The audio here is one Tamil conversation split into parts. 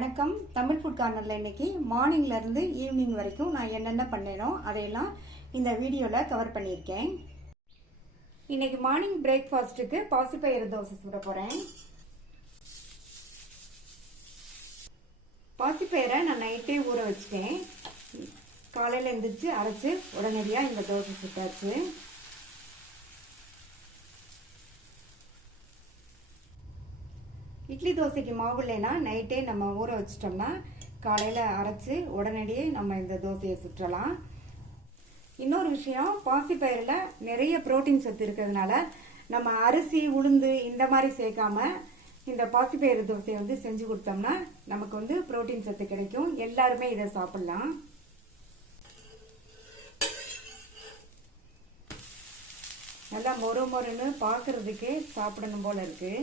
வணக்கம். தமிழ் ஃபுட் கார்னரில் இன்றைக்கி மார்னிங்லேருந்து ஈவினிங் வரைக்கும் நான் என்னென்ன பண்ணேனோ அதையெல்லாம் இந்த வீடியோவில் கவர் பண்ணியிருக்கேன். இன்றைக்கி மார்னிங் பிரேக்ஃபாஸ்ட்டுக்கு பாசிப்பயிறு தோசை சுட போகிறேன். பாசிப்பயிரை நான் நைட்டே ஊற வச்சுட்டேன். காலையில் எழுந்திரிச்சு அரைச்சி உடனடியாக இந்த தோசை சுட்டாச்சு. இட்லி தோசைக்கு மாவு இல்லைன்னா நைட்டே நம்ம ஊற வச்சிட்டோம்னா காலையில் அரைச்சி உடனடியே நம்ம இந்த தோசையை சுற்றலாம். இன்னொரு விஷயம், பாசிப்பயிரில் நிறைய புரோட்டீன் சத்து இருக்கிறதுனால நம்ம அரிசி உளுந்து இந்த மாதிரி சேர்க்காம இந்த பாசிப்பயிறு தோசையை செஞ்சு கொடுத்தோம்னா நமக்கு புரோட்டீன் சத்து கிடைக்கும். எல்லாருமே இதை சாப்பிடலாம். நல்லா மொறு மொறுன்னு பார்க்கறதுக்கே சாப்பிடணும் போல இருக்கு.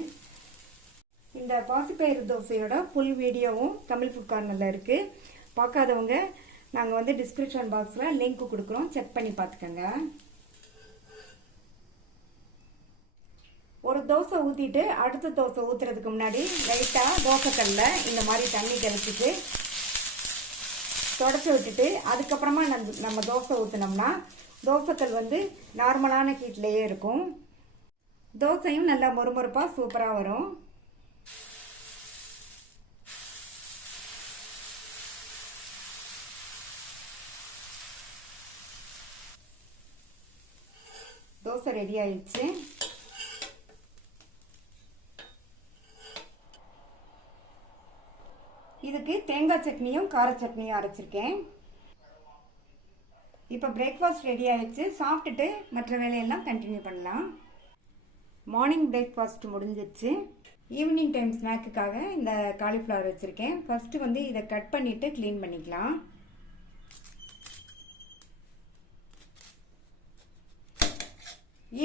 இந்த பாசிப்பயிறு தோசையோட ஃபுல் வீடியோவும் தமிழ் ஃபுட் கார்னரில் இருக்குது. பார்க்காதவங்க நாங்கள் டிஸ்கிரிப்ஷன் பாக்ஸில் லிங்க் கொடுக்குறோம், செக் பண்ணி பார்த்துக்கோங்க. ஒரு தோசை ஊற்றிட்டு அடுத்த தோசை ஊற்றுறதுக்கு முன்னாடி லைட்டாக தோசைக்கல்லில் இந்த மாதிரி தண்ணி தெளிச்சிட்டு தொடச்சி விட்டுட்டு அதுக்கப்புறமா நம்ம தோசை ஊற்றினோம்னா தோசைக்கல் நார்மலான ஹீட்லேயே இருக்கும். தோசையும் நல்லா மொறுமொறுப்பாக சூப்பராக வரும். தோசை ரெடி ஆயிடுச்சு. இதுக்கு தேங்காய் சட்னியும் கார சட்னியும் அரைச்சிருக்கேன். இப்போ பிரேக்ஃபாஸ்ட் ரெடி ஆயிடுச்சு. சாப்பிட்டுட்டு மற்ற வேலையெல்லாம் கண்டினியூ பண்ணலாம். மார்னிங் பிரேக்ஃபாஸ்ட் முடிஞ்சிச்சு. ஈவினிங் டைம் ஸ்நாக்குக்காக இந்த காலிஃப்ளவர் வச்சுருக்கேன். ஃபஸ்ட்டு இதை கட் பண்ணிவிட்டு க்ளீன் பண்ணிக்கலாம்.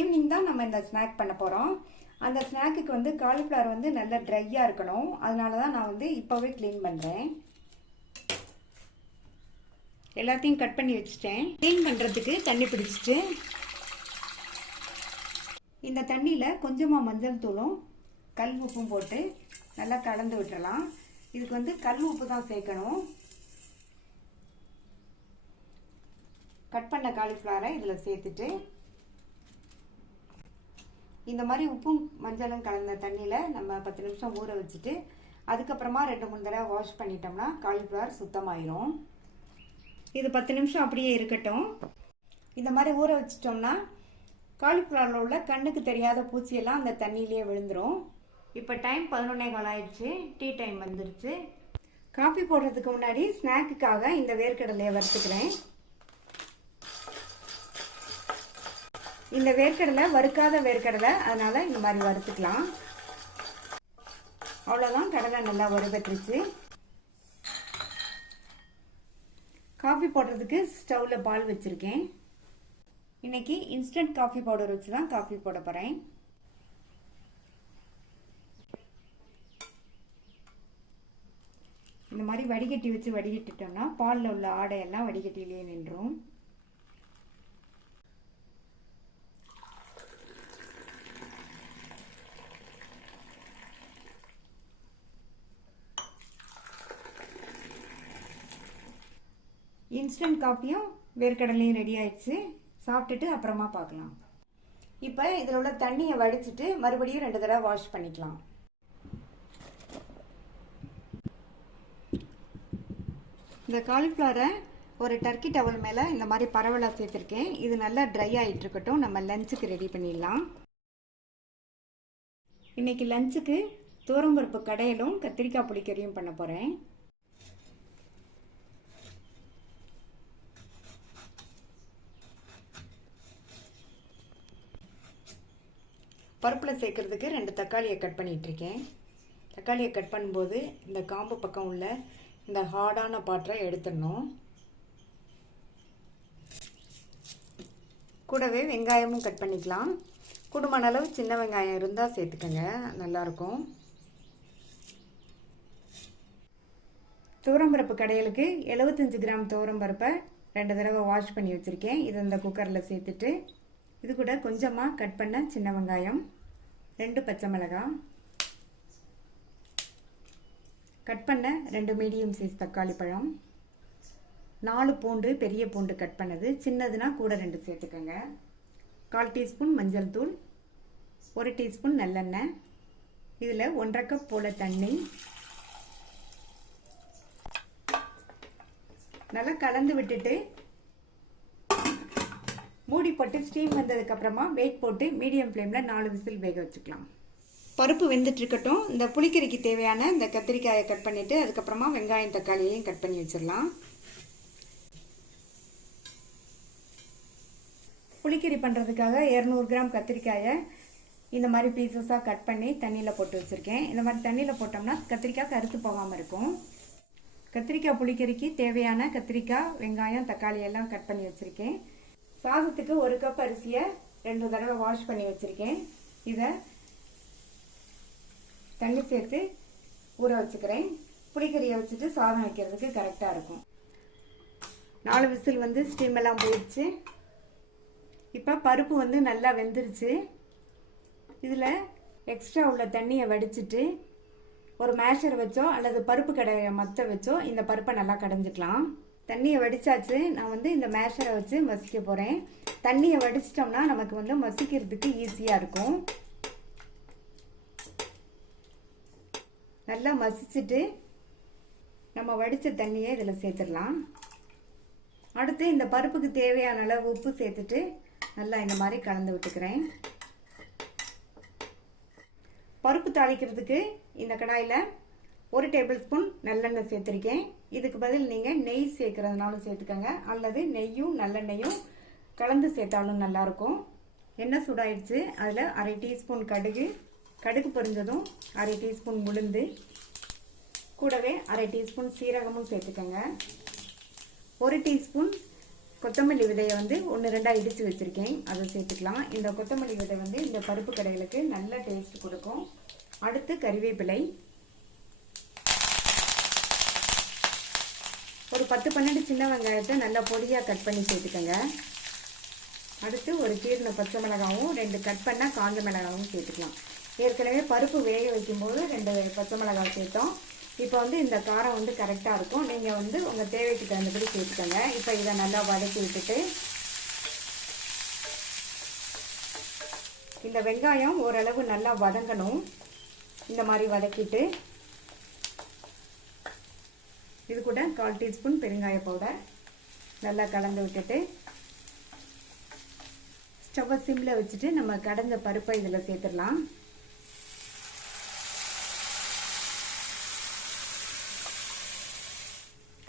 ஈவினிங் தான் நம்ம இந்த ஸ்நாக் பண்ண போகிறோம். அந்த ஸ்நாக்குக்கு காலிஃப்ளவர் நல்லா ட்ரையாக இருக்கணும். அதனால தான் நான் இப்போவே க்ளீன் பண்ணுறேன். எல்லாத்தையும் கட் பண்ணி வச்சுட்டேன். க்ளீன் பண்ணுறதுக்கு தண்ணி பிடிச்சிட்டு இந்த தண்ணியில் கொஞ்சமாக மஞ்சள் தூளும் கல் உப்பும் போட்டு நல்லா கலந்து விட்டுறலாம். இதுக்கு கல் உப்பு தான் சேர்க்கணும். கட் பண்ண காலிஃப்ளவரை இதில் சேர்த்துட்டு இந்த மாதிரி உப்பும் மஞ்சளும் கலந்த தண்ணியில் நம்ம 10 நிமிஷம் ஊற வச்சுட்டு அதுக்கப்புறமா 2-3 தடவை வாஷ் பண்ணிட்டோம்னா காலிஃப்ளவர் சுத்தமாயிரும். இது 10 நிமிஷம் அப்படியே இருக்கட்டும். இந்த மாதிரி ஊற வச்சிட்டோம்னா காலிஃப்ளவரில் உள்ள கண்ணுக்கு தெரியாத பூச்சியெல்லாம் அந்த தண்ணியிலேயே விழுந்துடும். இப்போ டைம் 11:15 ஆயிடுச்சு. டீ டைம் வந்துருச்சு. காஃபி போடுறதுக்கு முன்னாடி ஸ்நாக்குக்காக இந்த வேர்க்கடலையை வறுத்துக்கிறேன். இந்த வேர்க்கடலை வறுக்காத வேர்க்கடலை, அதனால இந்த மாதிரி வறுத்துக்கலாம். அவ்வளோதான், கடலை நல்லா வறுபட்டுருச்சு. காஃபி போடுறதுக்கு ஸ்டவ்வில் பால் வச்சுருக்கேன். இன்னைக்கு இன்ஸ்டன்ட் காஃபி பவுடர் வச்சு தான் காஃபி போட போகிறேன். இந்த மாதிரி வடிகட்டி வச்சு வடிகட்டிட்டோம்னா பாலில் உள்ள ஆடையெல்லாம் வடிகட்டிலேயே நின்றும். இன்ஸ்டன்ட் காஃபியும் வேர்க்கடலையும் ரெடி ஆயிடுச்சு. சாப்பிட்டுட்டு அப்புறமா பார்க்கலாம். இப்போ இதில் உள்ள தண்ணியை வடிச்சிட்டு மறுபடியும் 2 தடவை வாஷ் பண்ணிக்கலாம். இந்த காலிஃப்ளவரை ஒரு டர்க்கி டவல் மேலே இந்த மாதிரி பரவலாக சேர்த்துருக்கேன். இது நல்லா ட்ரை ஆகிட்டு இருக்கட்டும். நம்ம லஞ்சுக்கு ரெடி பண்ணிடலாம். இன்னைக்கு லஞ்சுக்கு தூரம்பருப்பு கடையலும் கத்திரிக்காய் புளிக்கறியும் பண்ண போகிறேன். பருப்பில் சேர்க்கறதுக்கு 2 தக்காளியை கட் பண்ணிகிட்ருக்கேன். தக்காளியை கட் பண்ணும்போது இந்த காம்பு பக்கம் உள்ள இந்த ஹார்டான பாட்டை எடுத்துடணும். கூடவே வெங்காயமும் கட் பண்ணிக்கலாம். குடும்பமான அளவு சின்ன வெங்காயம் இருந்தால் சேர்த்துக்கோங்க, நல்லாயிருக்கும். துவரம்பருப்பு கடையலுக்கு 75 கிராம் துவரம்பருப்பை 2 தடவை வாஷ் பண்ணி வச்சுருக்கேன். இது இந்த குக்கரில் சேர்த்துட்டு இது கூட கொஞ்சமாக கட் பண்ண சின்ன வெங்காயம், 2 பச்சை மிளகாய், கட் பண்ண 2 மீடியம் சைஸ் தக்காளி பழம், 4 பூண்டு, பெரிய பூண்டு கட் பண்ணது, சின்னதுன்னா கூட 2 சேர்த்துக்கோங்க. 1/4 டீஸ்பூன் மஞ்சள் தூள், 1 டீஸ்பூன் நல்லெண்ணெய், இதில் 1/2 கப் போல் தண்ணி நல்லா கலந்து விட்டுட்டு மூடி போட்டு ஸ்டீம் வந்ததுக்கப்புறமா வெயிட் போட்டு மீடியம் ஃப்ளேமில் 4 விசில் வேக வச்சுக்கலாம். பருப்பு வெந்துட்டு இருக்கட்டும். இந்த புளிக்கறிக்கு தேவையான இந்த கத்திரிக்காயை கட் பண்ணிவிட்டு அதுக்கப்புறமா வெங்காயம் தக்காளியையும் கட் பண்ணி வச்சிடலாம். புளிக்கறி பண்ணுறதுக்காக 200 கிராம் கத்திரிக்காயை இந்த மாதிரி பீசஸாக கட் பண்ணி தண்ணியில் போட்டு வச்சுருக்கேன். இந்த மாதிரி தண்ணியில் போட்டோம்னா கத்திரிக்காய் கருத்து போகாமல் இருக்கும். கத்திரிக்காய் புளிக்கறிக்கு தேவையான கத்திரிக்காய், வெங்காயம், தக்காளி எல்லாம் கட் பண்ணி வச்சுருக்கேன். சாதத்துக்கு 1 கப் அரிசியை 2 தடவை வாஷ் பண்ணி வச்சுருக்கேன். இதை தண்ணி சேர்த்து ஊற வச்சுக்கிறேன். புளிக்கறியை வச்சுட்டு சாதம் வைக்கிறதுக்கு கரெக்டாக இருக்கும். 4 விசில் வந்து ஸ்டீம் எல்லாம் போயிடுச்சு. இப்போ பருப்பு வந்து நல்லா வெந்துருச்சு. இதில் எக்ஸ்ட்ரா உள்ள தண்ணியை வடிச்சிட்டு ஒரு மேஷர் வச்சோ அல்லது பருப்பு கடையை மத்த வச்சோ இந்த பருப்பை நல்லா கடைஞ்சிக்கலாம். தண்ணியை வடிச்சாச்சு. நான் வந்து இந்த மேஷரை வச்சு மசிக்க போகிறேன். தண்ணியை வடிச்சிட்டோம்னா நமக்கு வந்து மசிக்கிறதுக்கு ஈஸியாக இருக்கும். நல்லா மசிச்சுட்டு நம்ம வடித்த தண்ணியை இதில் சேர்த்துடலாம். அடுத்து இந்த பருப்புக்கு தேவையான அளவு உப்பு சேர்த்துட்டு நல்லா இந்த மாதிரி கலந்து விட்டுக்கிறேன். பருப்பு தாளிக்கிறதுக்கு இந்த கடாயில் 1 டேபிள் ஸ்பூன் நல்லெண்ணெய் சேர்த்துருக்கேன். இதுக்கு பதில் நீங்கள் நெய் சேர்க்குறதுனாலும் சேர்த்துக்கோங்க, அல்லது நெய்யும் நல்லெண்ணெயும் கலந்து சேர்த்தாலும் நல்லாயிருக்கும். எண்ணெய் சூடாயிடுச்சு. அதில் 1/2 டீஸ்பூன் கடுகு பொரிஞ்சதும் 1/2 டீஸ்பூன் உளுந்து, கூடவே 1/2 டீஸ்பூன் சீரகமும் சேர்த்துக்கோங்க. 1 டீஸ்பூன் கொத்தமல்லி விதையை வந்து 1-2 இடித்து வச்சுருக்கேன், அதை சேர்த்துக்கலாம். இந்த கொத்தமல்லி விதை வந்து இந்த பருப்பு கடைகளுக்கு நல்ல டேஸ்ட் கொடுக்கும். அடுத்து கறிவேப்பிலை, ஒரு 10-12 சின்ன வெங்காயத்தை நல்லா பொடியாக கட் பண்ணி சேர்த்துக்கோங்க. அடுத்து ஒரு கீரின பச்சை மிளகாவும் 2 கட் பண்ண காஞ்ச மிளகாவும் சேர்த்துக்கலாம். ஏற்கனவே பருப்பு வேக வைக்கும்போது 2 பச்சை மிளகாய் சேர்த்தோம். இப்போ வந்து இந்த காரம் வந்து கரெக்டாக இருக்கும். நீங்கள் வந்து உங்கள் தேவைக்கு தகுந்தபடி சேர்த்துக்கோங்க. இப்போ இதை நல்லா வதக்கி விட்டுட்டு இந்த வெங்காயம் ஓரளவு நல்லா வதங்கணும். இந்த மாதிரி வதக்கிட்டு இது கூட 1/4 டீஸ்பூன் பெருங்காய பவுடர் நல்லா கலந்து விட்டுட்டு ஸ்டவ்வை சிம்மில் வச்சுட்டு நம்ம கடைஞ்ச பருப்பை இதில் சேர்த்துடலாம்.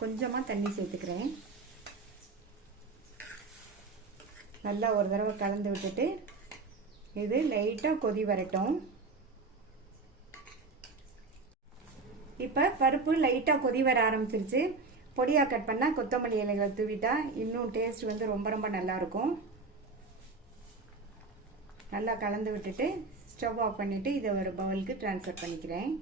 கொஞ்சமாக தண்ணி சேர்த்துக்கிறேன். நல்லா ஒரு தடவை கலந்து விட்டுட்டு இது லைட்டாக கொதி வரட்டும். இப்போ பருப்பு லைட்டாக கொதி வர ஆரம்பிச்சிருச்சு. பொடியாக கட் பண்ணால் கொத்தமல்லி இலைகளை தூவிட்டா இன்னும் டேஸ்ட் வந்து ரொம்ப நல்லாயிருக்கும். நல்லா கலந்து விட்டுட்டு ஸ்டவ் ஆஃப் பண்ணிவிட்டு இதை ஒரு பவுலுக்கு ட்ரான்ஸ்ஃபர் பண்ணிக்கிறேன்.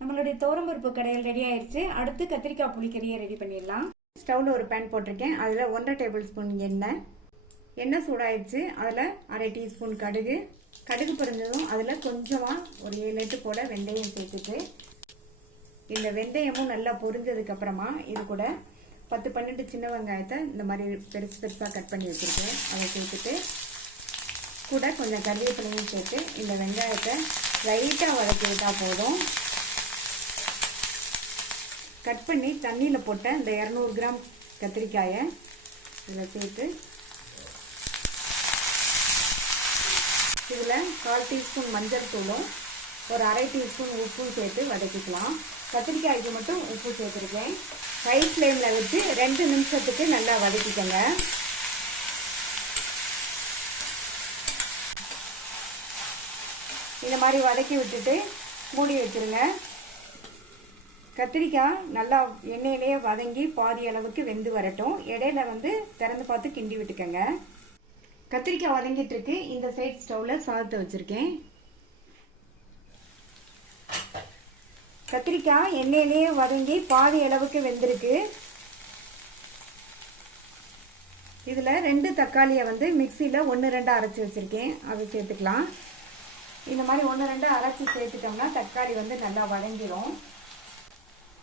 நம்மளுடைய தோரம்பருப்பு கடையில் ரெடி ஆயிடுச்சு. அடுத்து கத்திரிக்காய் புளிக்கறியை ரெடி பண்ணிடலாம். ஸ்டவ்வில் ஒரு பேன் போட்டிருக்கேன். அதில் 1/2 டேபிள் ஸ்பூன் எண்ணெய் சூடாயிடுச்சு. அதில் 1/2 டீஸ்பூன் கடுகு பொரிஞ்சதும் அதில் கொஞ்சமாக ஒரு 7-8 போல வெந்தயம் சேர்த்துட்டு இந்த வெந்தயமும் நல்லா பொரிஞ்சதுக்கப்புறமா இது கூட 10-12 சின்ன வெங்காயத்தை இந்த மாதிரி பெருசாக கட் பண்ணி வச்சுருக்கேன், அதை சேர்த்துட்டு கூட கொஞ்சம் கறிவேப்பிலையும் சேர்த்து இந்த வெங்காயத்தை லைட்டாக வதக்கி விட்டால் போதும். கட் பண்ணி தண்ணியில் போட்ட இந்த 200 கிராம் கத்திரிக்காயை இதில் சேர்த்து இதில் 1/4 டீஸ்பூன் மஞ்சள் தூளும் ஒரு 1/2 டீஸ்பூன் உப்பும் சேர்த்து வதக்கிக்கலாம். கத்திரிக்காய்க்கு மட்டும் உப்பு சேர்த்துருக்கேன். ஹை ஃப்ளேமில் வச்சு 2 நிமிஷத்துக்கு நல்லா வதக்கிக்கோங்க. இந்த மாதிரி வதக்கி விட்டுட்டு மூடி வச்சுருங்க. கத்திரிக்காய் நல்லா எண்ணெயிலேயே வதங்கி பாதி அளவுக்கு வெந்து வரட்டும். இடையில வந்து திறந்து பார்த்து கிண்டி விட்டுக்கோங்க. கத்திரிக்காய் வதங்கிட்டு இருக்கு. இந்த சைட் ஸ்டவ்வில் சாதத்தை வச்சுருக்கேன். கத்திரிக்காய் எண்ணெயிலேயே வதங்கி பாதி அளவுக்கு வெந்திருக்கு. இதில் 2 தக்காளியை வந்து மிக்சியில் 1-2 அரைச்சி வச்சுருக்கேன், அதை சேர்த்துக்கலாம். இந்த மாதிரி 1-2 அரைச்சி சேர்த்துட்டோம்னா தக்காளி வந்து நல்லா வதங்கிடும்.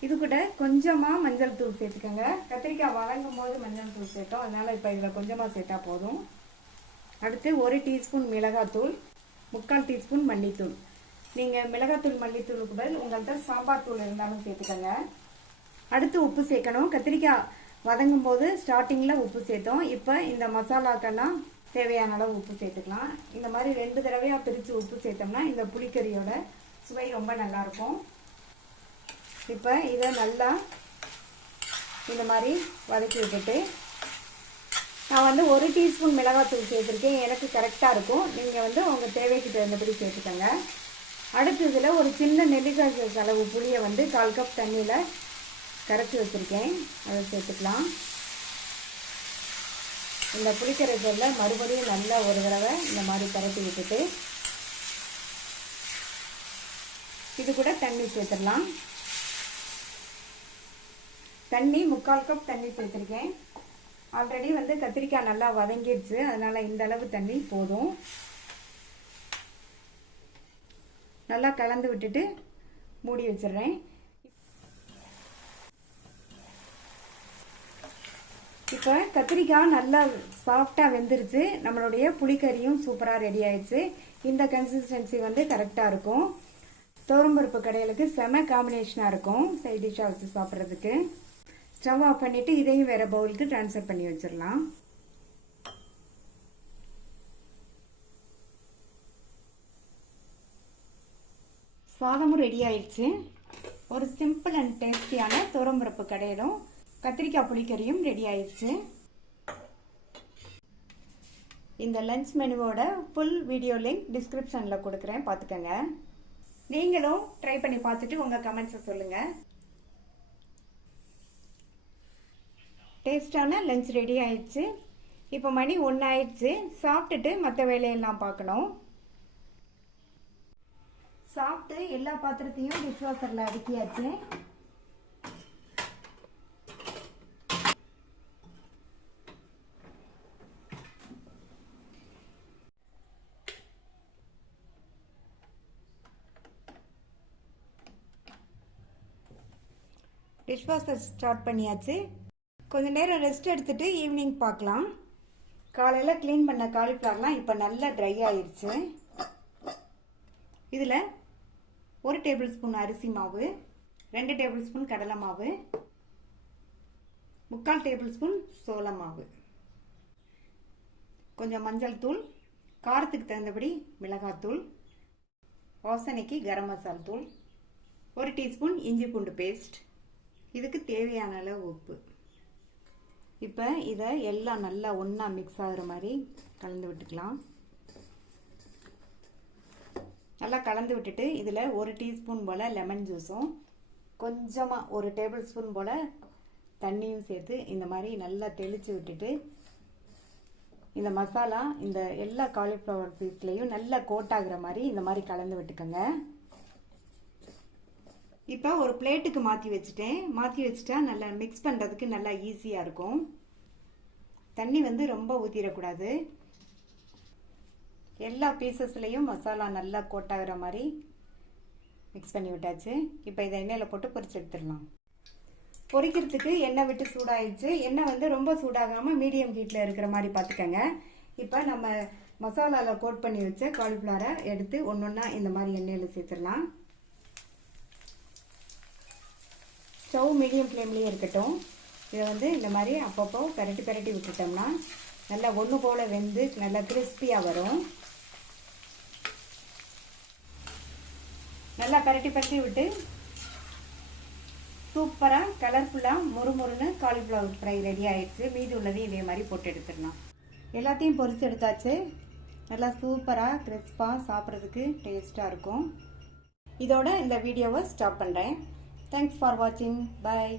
இது கூட கொஞ்சமாக மஞ்சள் தூள் சேர்த்துக்கோங்க. கத்திரிக்காய் வதங்கும் போது மஞ்சள் தூள் சேர்த்தோம், அதனால் இப்போ இதில் கொஞ்சமாக சேர்த்தா போதும். அடுத்து 1 டீஸ்பூன் மிளகாத்தூள், 3/4 டீஸ்பூன் மல்லித்தூள். நீங்கள் மிளகாத்தூள் மல்லித்தூளுக்கு பதில் உங்கள்கிட்ட சாம்பார் தூள் இருந்தாலும் சேர்த்துக்கோங்க. அடுத்து உப்பு சேர்க்கணும். கத்திரிக்காய் வதங்கும் போது ஸ்டார்டிங்கில் உப்பு சேர்த்தோம். இப்போ இந்த மசாலாக்கெல்லாம் தேவையான அளவு உப்பு சேர்த்துக்கலாம். இந்த மாதிரி 2 தடவையாக பிரித்து உப்பு சேர்த்தோம்னா இந்த புளிக்கறியோட சுவை ரொம்ப நல்லாயிருக்கும். இப்போ இதை நல்லா இந்த மாதிரி வதக்கி விட்டுட்டு, நான் வந்து 1 டீஸ்பூன் மிளகாத்தூள் சேர்த்துருக்கேன், எனக்கு கரெக்டாக இருக்கும். நீங்கள் வந்து உங்கள் தேவைக்கு தகுந்தபடி சேர்த்துக்கோங்க. அடுத்து இதில் ஒரு சின்ன நெல்லிக்காய் அளவு புளியை வந்து 1/4 கப் தண்ணியில் கரைச்சி வச்சுருக்கேன், அதை சேர்த்துக்கலாம். இந்த புளிக்கரைசலில் மறுபடியும் நல்லா ஒரு தடவை இந்த மாதிரி பரட்டி விட்டுட்டு இது கூட தண்ணி சேர்த்துடலாம். தண்ணி 3/4 கப் தண்ணி சேர்த்துருக்கேன். ஆல்ரெடி வந்து கத்திரிக்காய் நல்லா வதங்கிடுச்சு, அதனால் இந்த அளவு தண்ணி போதும். நல்லா கலந்து விட்டுட்டு மூடி வச்சிடுறேன். இப்போ கத்திரிக்காய் நல்லா சாஃப்டாக வெந்துருச்சு. நம்மளுடைய புளிக்கறியும் சூப்பராக ரெடி ஆயிடுச்சு. இந்த கன்சிஸ்டன்சி வந்து கரெக்டாக இருக்கும். துவரம்பருப்பு கடையிலுக்கு செம காம்பினேஷனாக இருக்கும் சைட் டிஷ்ஷாக வச்சு சாப்பிட்றதுக்கு. ஸ்டவ் ஆஃப் பண்ணிவிட்டு இதையும் வேறு பவுலுக்கு ட்ரான்ஸ்ஃபர் பண்ணி வச்சிடலாம். சாதமும் ரெடி ஆயிடுச்சு. ஒரு சிம்பிள் அண்ட் டேஸ்டியான துவரம்பருப்பு கடையிலும் கத்திரிக்காய் புளிக்கறியும் ரெடி ஆயிடுச்சு. இந்த லஞ்ச் மெனுவோட ஃபுல் வீடியோ லிங்க் டிஸ்கிரிப்ஷனில் கொடுக்குறேன், பார்த்துக்கோங்க. நீங்களும் ட்ரை பண்ணி பார்த்துட்டு உங்கள் கமெண்ட்ஸை சொல்லுங்கள். டேஸ்டான லஞ்ச் ரெடி ஆயிடுச்சு. இப்போ மணி 1 ஆயிடுச்சு. சாப்பிட்டுட்டு மற்ற வேலையெல்லாம் பார்க்கணும். சாப்பிட்டு எல்லா பாத்திரத்தையும் டிஷ் வாஷரில் அடுக்கியாச்சு. டிஷ் வாஷர் ஸ்டார்ட் பண்ணியாச்சு. கொஞ்சம் நேரம் ரெஸ்ட் எடுத்துட்டு ஈவினிங் பார்க்கலாம். காலையில் க்ளீன் பண்ண காலிஃப்ளவர்லாம் இப்போ நல்லா ட்ரை ஆயிடுச்சு. இதில் 1 டேபிள் ஸ்பூன் அரிசி மாவு, 2 டேபிள் ஸ்பூன் கடலை மாவு, 3/4 டேபிள் ஸ்பூன் சோள மாவு, கொஞ்சம் மஞ்சள் தூள், காரத்துக்கு தகுந்தபடி மிளகாத்தூள், வாசனைக்கு கரம் மசால் தூள், 1 டீஸ்பூன் இஞ்சி பூண்டு பேஸ்ட், இதுக்கு தேவையான அளவு உப்பு. இப்போ இதை எல்லாம் நல்லா ஒன்றா மிக்ஸ் ஆகிற மாதிரி கலந்து விட்டுக்கலாம். நல்லா கலந்து விட்டுட்டு இதில் 1 டீஸ்பூன் போல் லெமன் ஜூஸும் கொஞ்சமாக 1 டேபிள் ஸ்பூன் போல் தண்ணியும் சேர்த்து இந்த மாதிரி நல்லா தெளித்து விட்டுட்டு இந்த மசாலா இந்த எல்லா காலிஃப்ளவர் பீஸ்லேயும் நல்லா கோட் ஆகுற மாதிரி இந்த மாதிரி கலந்து விட்டுக்கோங்க. இப்போ ஒரு பிளேட்டுக்கு மாற்றி வச்சுட்டேன். மாற்றி வச்சுட்டா நல்லா மிக்ஸ் பண்ணுறதுக்கு நல்லா ஈஸியாக இருக்கும். தண்ணி வந்து ரொம்ப ஊற்றிடக்கூடாது. எல்லா பீசஸ்லேயும் மசாலா நல்லா கோட்டாகிற மாதிரி மிக்ஸ் பண்ணி விட்டாச்சு. இப்போ இதை எண்ணெயில் போட்டு பொரிச்சு எடுத்துடலாம். பொரிக்கிறதுக்கு எண்ணெய் விட்டு சூடாயிடுச்சு. எண்ணெய் வந்து ரொம்ப சூடாகாமல் மீடியம் ஹீட்டில் இருக்கிற மாதிரி பார்த்துக்கோங்க. இப்போ நம்ம மசாலாவில் கோட் பண்ணி வச்ச காலிஃப்ளவரை எடுத்து ஒன்றா இந்த மாதிரி எண்ணெயில் சேர்த்துடலாம். ஸ்டவ் மீடியம் ஃப்ளேம்லேயே இருக்கட்டும். இதை வந்து இந்த மாதிரி அப்பப்போ பரட்டி விட்டுட்டோம்னா நல்லா ஒன்று போல் வெந்து நல்லா கிறிஸ்பியாக வரும். நல்லா பரட்டி விட்டு சூப்பராக கலர்ஃபுல்லாக மொறுமொறுன்னு காலிஃப்ளவர் ஃப்ரை ரெடி ஆயிடுச்சு. மீதி உள்ளதையும் இதே மாதிரி போட்டு எடுத்துடலாம். எல்லாத்தையும் பொரிச்சு எடுத்தாச்சு. நல்லா சூப்பராக கிறிஸ்பாக சாப்பிட்றதுக்கு டேஸ்ட்டாக இருக்கும். இதோட இந்த வீடியோவை ஸ்டாப் பண்ணுறேன். Thanks for watching. Bye.